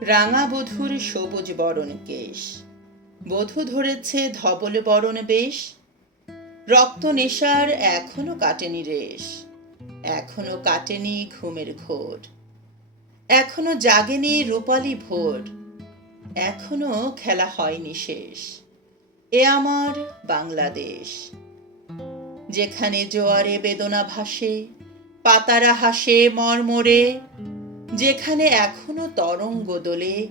রাঙা বধুর সবুজ বরণ কেশ। বধু ধরেছে ধবল বরণ বেশ। রক্ত নেশার এখনও কাটেনি রেশ। এখনও কাটেনি ঘুমের ঘোর। এখনও জাগেনি রূপালী ভোর। এখনও খেলা হয়নি শেষ। এ আমার বাংলাদেশ। যেখানে জোয়ারে বেদনা ভাসে, পাতারা হাসে মর্মরে, যেখানে এখনও তরঙ্গ দোলে,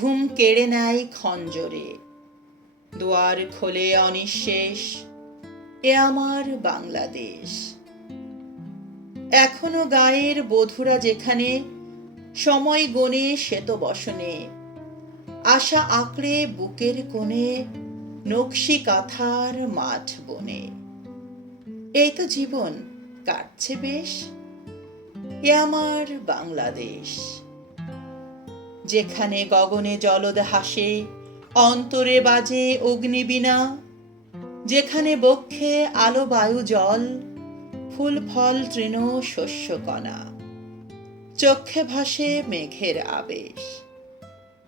ঘুম কেড়ে নেয় খঞ্জরে। দুয়ার খোলে অনিঃশেষ, এ আমার বাংলাদেশ। এখনও গায়ের বধুরা যেখানে, সময় গণে শ্বেত বসনে। আশা আঁকড়ে বুকের কোণে, নকশি কাঁথার মাঠ বনে। এই তো জীবন কাটছে বেশ। এ আমার বাংলাদেশ। যেখানে গগনে জলদ হাসে, অন্তরে বাজে অগ্নিবীণা। যেখানে বক্ষে আলো বায়ু জল, ফুল ফল তৃণ শস্য কণা চক্ষে ভাসে মেঘের আবেশ।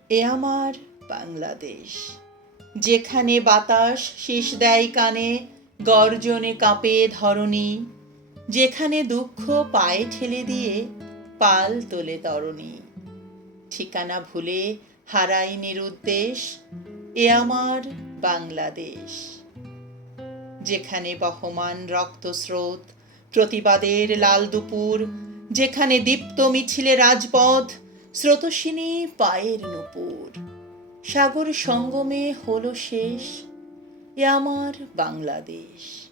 এ আমার বাংলাদেশ। যেখানে বাতাস শীষ দেয় কানে গর্জনে কাঁপে ধরণী, যেখানে দুঃখ পায়ে ঠেলে দিয়ে পাল তোলে তরণী। ঠিকানা ভুলে হারাই নিরুদ্দেশ, এ আমার বাংলাদেশ। যেখানে বহমান রক্তস্রোত, প্রতিবাদের লাল দুপুর, যেখানে দীপ্ত মিছিলে রাজপথ স্রোতসিনী পায়ের নুপুর। সাগর সঙ্গমে হলো শেষ এ আমার বাংলাদেশ।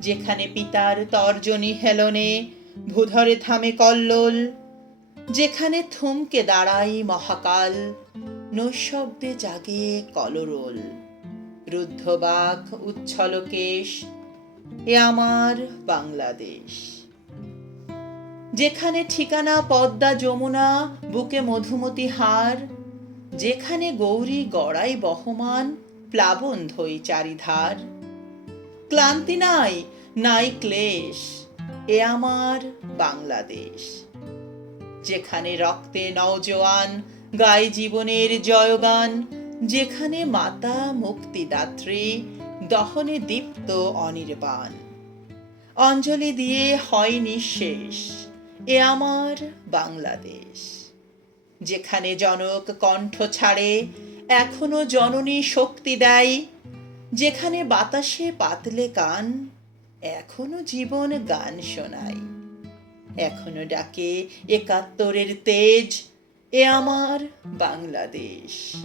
যেখানে পিতার তর্জনী হেলনে, ভূধরে থামে কল্লোল, যেখানে থমকে দাঁড়াই মহাকাল, নৈশব্দে জাগে কলরোল। রুদ্ধবাক উচ্ছল কেশ, এ আমার বাংলাদেশ। যেখানে ঠিকানা, পদ্মা, যমুনা, বুকে মধুমতি হার, যেখানে গৌরী গড়াই বহমান প্লাবন ধই চারিধার। ক্লান্তি নাই নাই ক্লেশ, এ আমার বাংলাদেশ। যেখানে রক্তে নওজোয়ান, গায় জীবনের জয়গান, যেখানে মাতা মুক্তিদাত্রী, দহনে দীপ্ত অনির্বাণ। অঞ্জলি দিয়ে হয় নিঃশেষ এ আমার বাংলাদেশ। যেখানে জনক কণ্ঠ ছাড়ে এখনও জননী শক্তি দেয়, যেখানে বাতাসে পাতলে কান, এখনও জীবন গান শোনায়। এখনও ডাকে একাত্তরের তেজ, এ আমার বাংলাদেশ।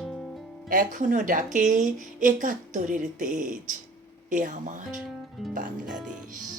এখনও ডাকে একাত্তরের তেজ, এ আমার বাংলাদেশ।